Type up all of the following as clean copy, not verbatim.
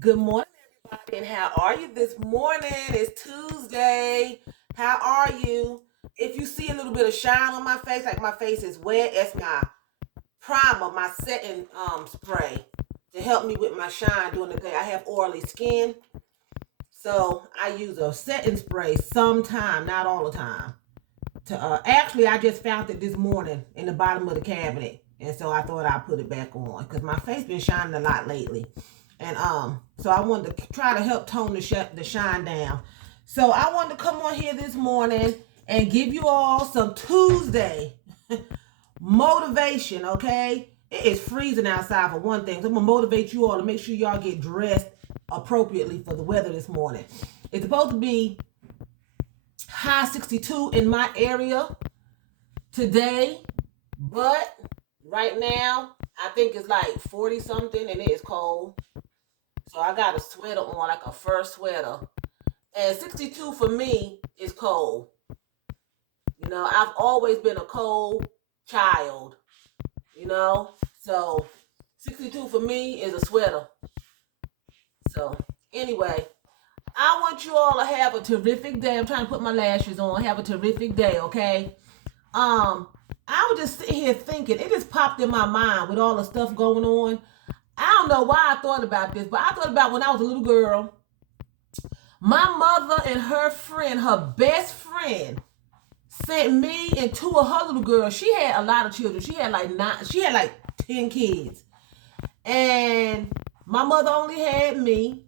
Good morning, everybody, and how are you this morning? It's Tuesday. How are you? If you see a little bit of shine on my face, like my face is wet, that's my primer, my setting spray to help me with my shine during the day. I have oily skin, so I use a setting spray sometime, not all the time. To actually, I just found it this morning in the bottom of the cabinet, and so I thought I'd put it back on because my face been shining a lot lately. And so I wanted to try to help tone the shine down. So I wanted to come on here this morning and give you all some Tuesday motivation, okay? It is freezing outside for one thing. So I'm gonna motivate you all to make sure y'all get dressed appropriately for the weather this morning. It's supposed to be high 62 in my area today, but right now I think it's like 40 something and it is cold. So I got a sweater on, like a fur sweater. And 62 for me is cold. You know, I've always been a cold child, you know? So 62 for me is a sweater. So anyway, I want you all to have a terrific day. I'm trying to put my lashes on. Have a terrific day, okay? I was just sitting here thinking, it just popped in my mind with all the stuff going on. I don't know why I thought about this, but I thought about when I was a little girl. My mother and her friend, her best friend, sent me and two of her little girls. She had a lot of children. She had like 10 kids. And my mother only had me.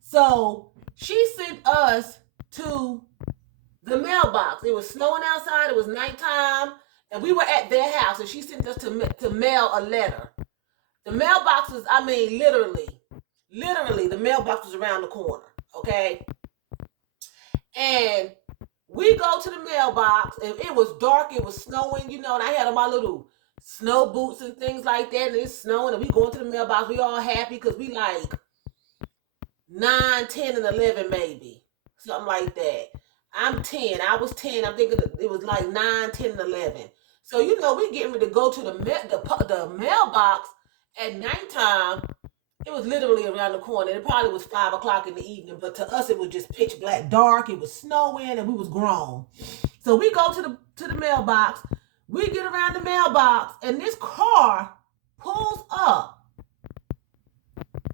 So she sent us to the mailbox. It was snowing outside. It was nighttime. And we were at their house. And she sent us to mail a letter. The mailbox was, I mean, literally, the mailbox was around the corner. Okay? And we go to the mailbox, and it was dark, it was snowing, you know, and I had on my little snow boots and things like that, and it's snowing, and we going to the mailbox, we all happy, because we like 9, 10, and 11 maybe, something like that. I'm 10, I was 10, I'm thinking it was like 9, 10, and 11. So, you know, we getting ready to go to the mailbox at nighttime. It was literally around the corner. It probably was 5 o'clock in the evening, but to us it was just pitch black dark. It was snowing and we was grown. So we go to the mailbox. We get around the mailbox and this car pulls up.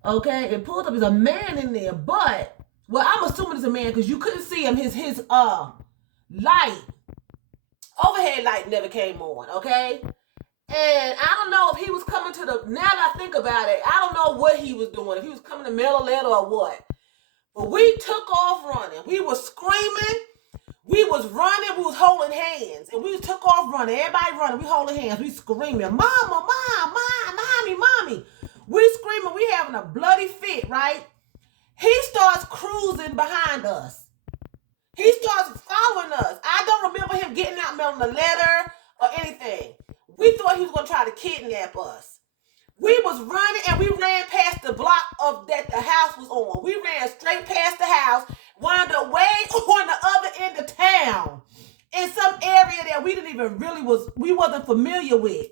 Okay, it pulls up. There's a man in there, but well, I'm assuming it's a man because you couldn't see him. His light, overhead light never came on. Okay. And I don't know if he was coming to the, now that I think about it, I don't know what he was doing, if he was coming to mail a letter or what. But we took off running. We was screaming. We was running. We was holding hands. And we took off running. Everybody running. We holding hands. We screaming, Mama, Mom, Mommy. We screaming. We having a bloody fit, right? He starts cruising behind us. He starts following us. I don't remember him getting out mailing a letter or anything. We thought he was going to try to kidnap us. We was running and we ran past the block of that the house was on. We ran straight past the house, wound up way on the other end of town in some area that we didn't even we wasn't familiar with.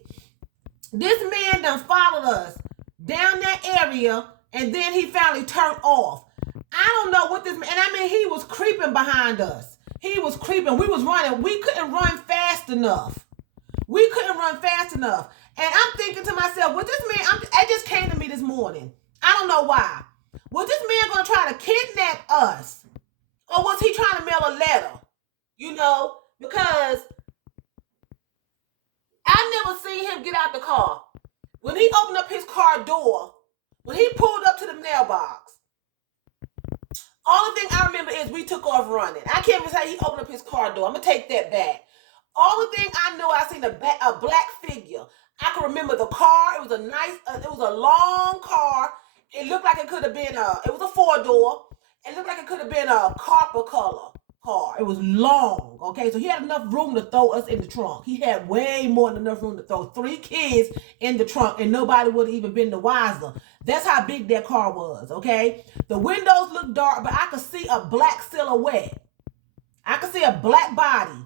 This man done followed us down that area and then he finally turned off. I don't know what this man, and I mean, he was creeping behind us. He was creeping. We was running. We couldn't run fast enough. And I'm thinking to myself, was this man, it just came to me this morning. I don't know why. Was this man going to try to kidnap us? Or was he trying to mail a letter? You know, because I never seen him get out the car. When he opened up his car door, when he pulled up to the mailbox, only thing I remember is we took off running. I can't even say he opened up his car door. I'm going to take that back. Only thing I know, I seen a black figure. I can remember the car. It was it was a long car. It looked like it could have been it was a 4-door. It looked like it could have been a copper color car. It was long, okay? So he had enough room to throw us in the trunk. He had way more than enough room to throw 3 kids in the trunk, and nobody would have even been the wiser. That's how big that car was, okay? The windows looked dark, but I could see a black silhouette. I could see a black body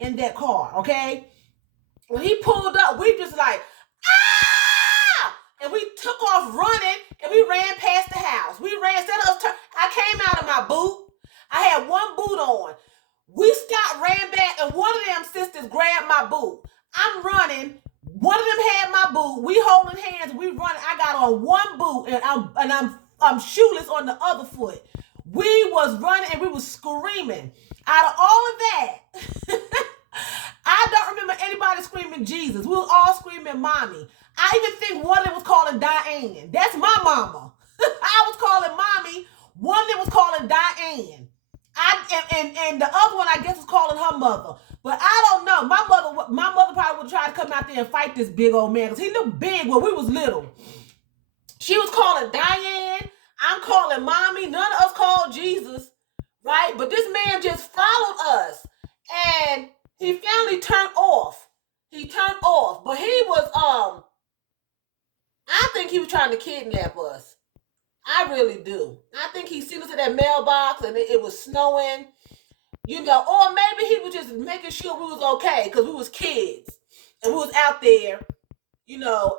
in that car, okay? When he pulled up, we just like, ah! And we took off running, and we ran past the house. We one boot and I'm shoeless on the other foot. We was running and we was screaming. Out of all of that, I don't remember anybody screaming Jesus. We was all screaming mommy. I even think one of them was calling Diane. That's my mama. I was calling mommy. One of them was calling Diane. And the other one I guess was calling her mother. But I don't know. My mother probably would try to come out there and fight this big old man because he looked big when we was little. She was calling Diane. I'm calling mommy. None of us called Jesus, right? But this man just followed us, and he finally turned off. He turned off, but he was I think he was trying to kidnap us. I really do. I think he sent us to that mailbox, and it was snowing, or maybe he was just making sure we was okay because we was kids and we was out there,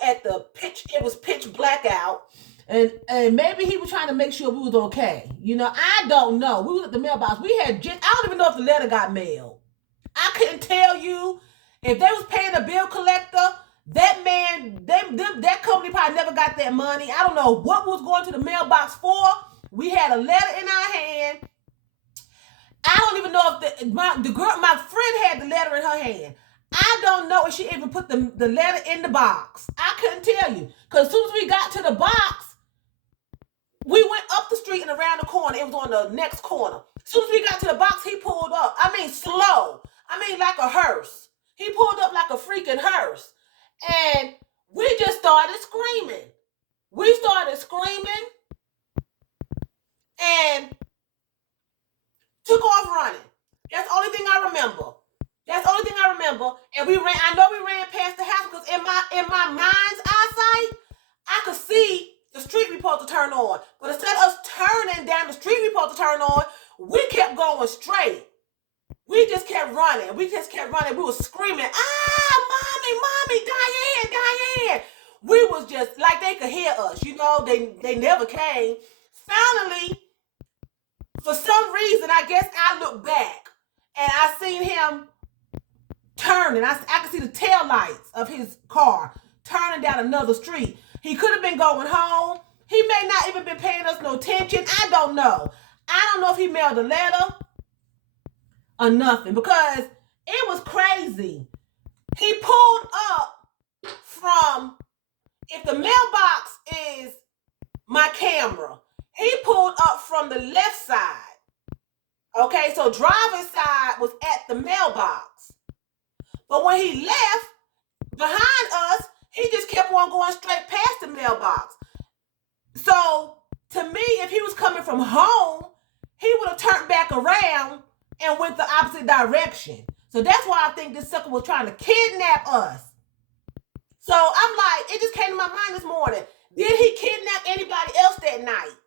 at the pitch. It was pitch black out. And maybe he was trying to make sure we was okay. I don't know. We was at the mailbox. I don't even know if the letter got mailed. I couldn't tell you if they was paying a bill collector. That man, that company probably never got that money. I don't know what was going to the mailbox for. We had a letter in our hand. I don't even know if my friend had the letter in her hand. I don't know if she even put the letter in the box. I couldn't tell you. Because as soon as we got to the box, we went up the street and around the corner. It was on the next corner. As soon as we got to the box, he pulled up. I mean, slow. I mean, like a hearse. He pulled up like a freaking hearse. And we just started screaming. We started screaming and took off running. That's the only thing I remember. And we ran. I know we ran past the house because in my mind's eyesight, I could see the street we supposed to turn on. But instead of us turning down the street we supposed to turn on, we kept going straight. We just kept running. We were screaming, mommy, Diane. We was just like they could hear us. They never came. Finally, for some reason, I guess I looked back and I seen him turning. I could see the tail lights of his car turning down another street. He could have been going home. He may not even been paying us no attention. I don't know. I don't know if he mailed a letter or nothing because it was crazy. He pulled up from, if the mailbox is my camera, he pulled up from the left side. Okay, so driver's side was at the mailbox. But when he left behind us, he just kept on going straight past the mailbox. So to me, if he was coming from home, he would have turned back around and went the opposite direction. So that's why I think this sucker was trying to kidnap us. So I'm like, it just came to my mind this morning. Did he kidnap anybody else that night?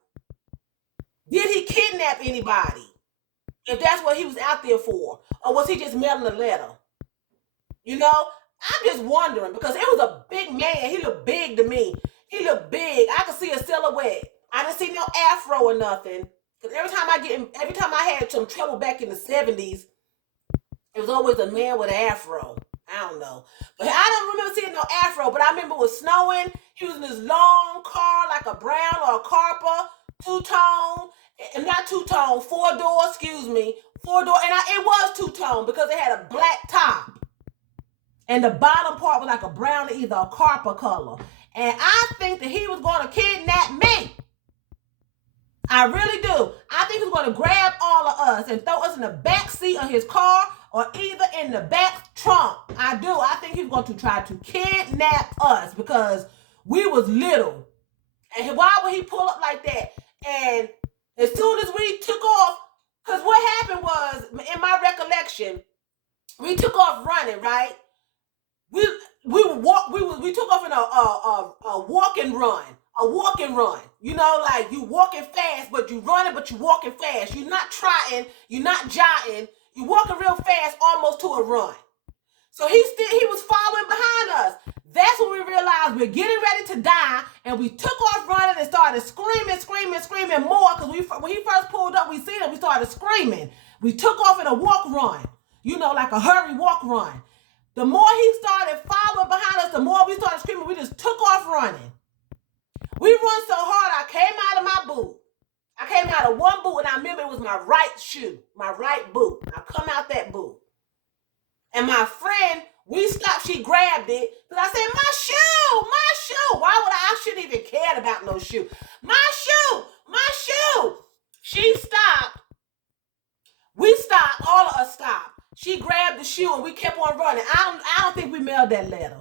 Did he kidnap anybody? If that's what he was out there for. Or was he just mailing a letter? I'm just wondering because it was a big man. He looked big to me. He looked big. I could see a silhouette. I didn't see no afro or nothing. Because every time I had some trouble back in the 70s, it was always a man with an afro. I don't know. But I don't remember seeing no afro, but I remember it was snowing. He was in this long car, like a brown or a carpa, two-tone, and not two-tone, four-door, four-door, and it was two-tone because it had a black top. And the bottom part was like a brown, either a carpa color. And I think that he was going to kidnap me. I really do. I think he was going to grab all of us and throw us in the back seat of his car or either in the back trunk. I do. I think he was going to try to kidnap us because we was little. And why would he pull up like that? And as soon as we took off, because what happened was, in my recollection, we took off running, right? We took off in a walk and run. Like you walking fast, but you running, but you walking fast. You're not trotting, you're not jotting. You walking real fast, almost to a run. So he was following behind us. That's when we realized we're getting ready to die, and we took off running and started screaming more. Because when he first pulled up, we seen him. We started screaming. We took off in a walk run, like a hurry walk run. The more he started following behind us, the more we started screaming. We just took off running. We run so hard, I came out of my boot. I came out of one boot, and I remember it was my right shoe, my right boot. I come out that boot. And my friend, we stopped, she grabbed it, because I said, my shoe. Why would I shouldn't even care about no shoe. My shoe. She stopped. We stopped, all of us stopped. She grabbed the shoe and we kept on running. I don't think we mailed that letter.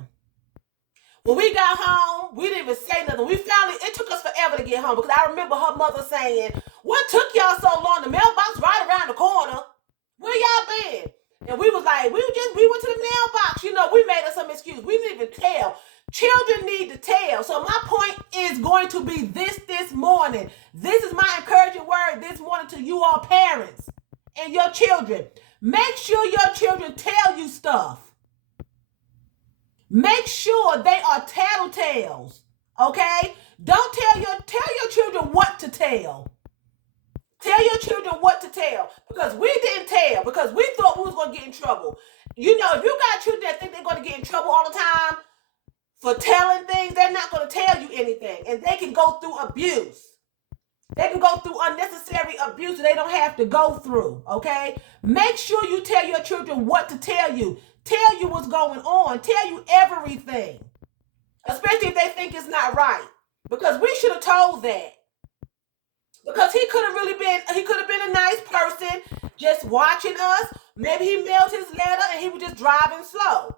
When we got home, we didn't even say nothing. It took us forever to get home because I remember her mother saying, what took y'all so long? The mailbox right around the corner. Where y'all been? And we was like, we went to the mailbox. We made us some excuse. We didn't even tell. Children need to tell. So my point is going to be this morning. This is my encouraging word this morning to you all parents and your children. Make sure your children tell you stuff. Make sure they are tattletales. Okay? Don't tell your children what to tell. Tell your children what to tell. Because we didn't tell. Because we thought we was going to get in trouble. If you got children that think they're going to get in trouble all the time for telling things, they're not going to tell you anything. And they can go through abuse. They can go through unnecessary abuse that they don't have to go through, okay? Make sure you tell your children what to tell you. Tell you what's going on. Tell you everything. Especially if they think it's not right. Because we should have told that. Because he could have been a nice person just watching us. Maybe he mailed his letter and he was just driving slow.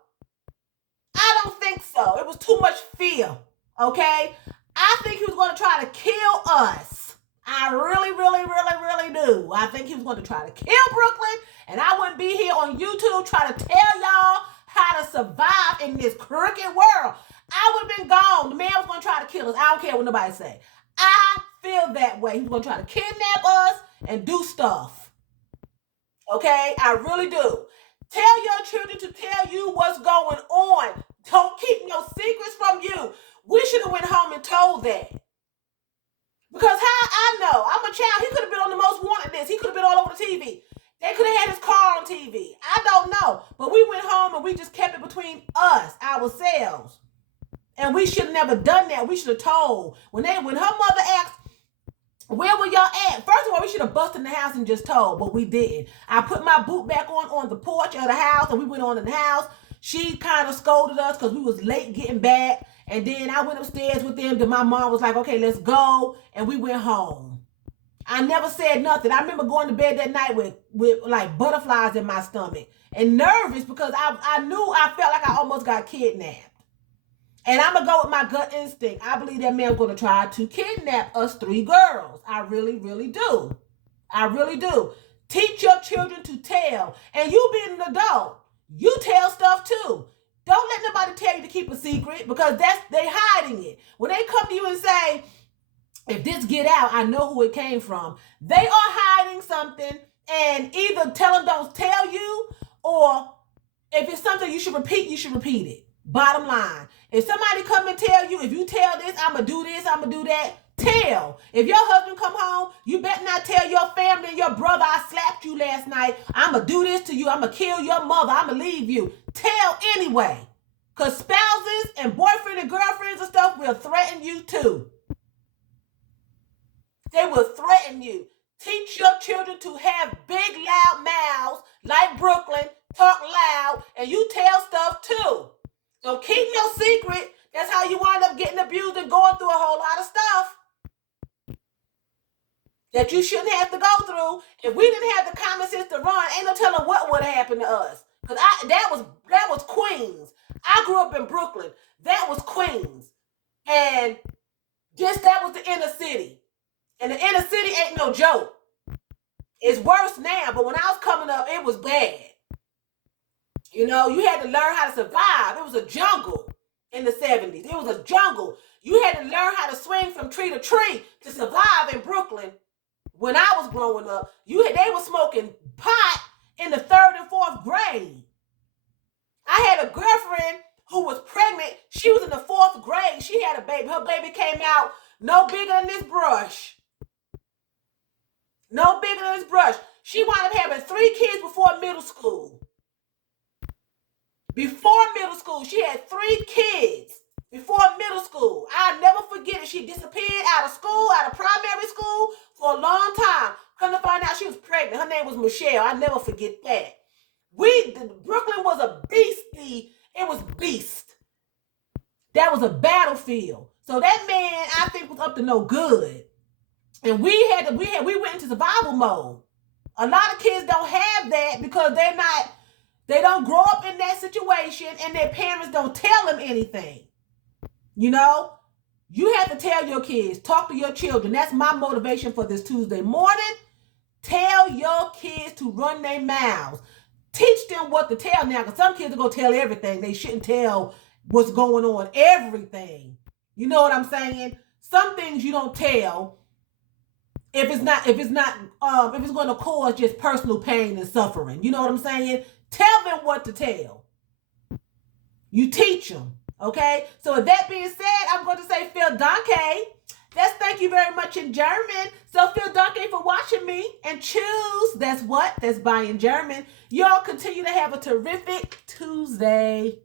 I don't think so. It was too much fear, okay? I think he was going to try to kill us. I really, really, really, really do. I think he was going to try to kill Brooklyn, and I wouldn't be here on YouTube trying to tell y'all how to survive in this crooked world. I would have been gone. The man was going to try to kill us. I don't care what nobody say. I feel that way. He was going to try to kidnap us and do stuff. Okay? I really do. Tell your children to tell you what's going on. Don't keep no secrets from you. We should have went home and told that. Because how I know, I'm a child, he could have been on the Most Wanted list. He could have been all over the TV. They could have had his car on TV. I don't know. But we went home and we just kept it between us, ourselves. And we should have never done that. We should have told. When her mother asked, where were y'all at? First of all, we should have busted in the house and just told, but we didn't. I put my boot back on the porch of the house, and we went on in the house. She kind of scolded us because we was late getting back. And then I went upstairs with them. Then my mom was like, okay, let's go. And we went home. I never said nothing. I remember going to bed that night with like butterflies in my stomach. And nervous because I felt like I almost got kidnapped. And I'm going to go with my gut instinct. I believe that man was going to try to kidnap us 3 girls. I really, really do. I really do. Teach your children to tell. And you being an adult, you tell stuff too. Don't let nobody tell you to keep a secret because they hiding it. When they come to you and say, if this get out, I know who it came from. They are hiding something, and either tell them don't tell you, or if it's something you should repeat it. Bottom line. If somebody come and tell you, if you tell this, I'm going to do this, I'm going to do that, tell. If your husband come home, you better not tell your family and your brother, I slapped you last night. I'm going to do this to you. I'm going to kill your mother. I'm going to leave you. Tell anyway. Because spouses and boyfriend and girlfriends and stuff will threaten you too. They will threaten you. Teach your children to have big, loud mouths like Brooklyn, talk loud, and you tell stuff too. So keep no secret. That's how you wind up getting abused and going through a whole lot of stuff that you shouldn't have to go through. If we didn't have the common sense to run, ain't no telling what would have happened to us. Because that was Queens. I grew up in Brooklyn. That was Queens. And that was the inner city. And the inner city ain't no joke. It's worse now, but when I was coming up, it was bad. You had to learn how to survive. It was a jungle in the 70s. It was a jungle. You had to learn how to swing from tree to tree to survive in Brooklyn. When I was growing up, they were smoking pot in the 3rd and 4th grade. I had a girlfriend who was pregnant. She was in the 4th grade. She had a baby. Her baby came out no bigger than this brush. No bigger than this brush. She wound up having 3 kids before middle school. Before middle school, she had 3 kids. before middle school. I'll never forget it. She disappeared out of school, out of primary school for a long time. Come to find out she was pregnant. Her name was Michelle. I'll never forget that. Brooklyn was a beastie. It was beast. That was a battlefield. So that man, I think, was up to no good. And we went into survival mode. A lot of kids don't have that because they don't grow up in that situation and their parents don't tell them anything. You know, you have to tell your kids, talk to your children. That's my motivation for this Tuesday morning. Tell your kids to run their mouths. Teach them what to tell now, because some kids are going to tell everything. They shouldn't tell what's going on, everything. You know what I'm saying? Some things you don't tell if it's going to cause just personal pain and suffering. You know what I'm saying? Tell them what to tell. You teach them. Okay, so with that being said, I'm going to say Phil Danke. That's thank you very much in German. So Phil Danke for watching me and choose. That's what? That's bye in German. Y'all continue to have a terrific Tuesday.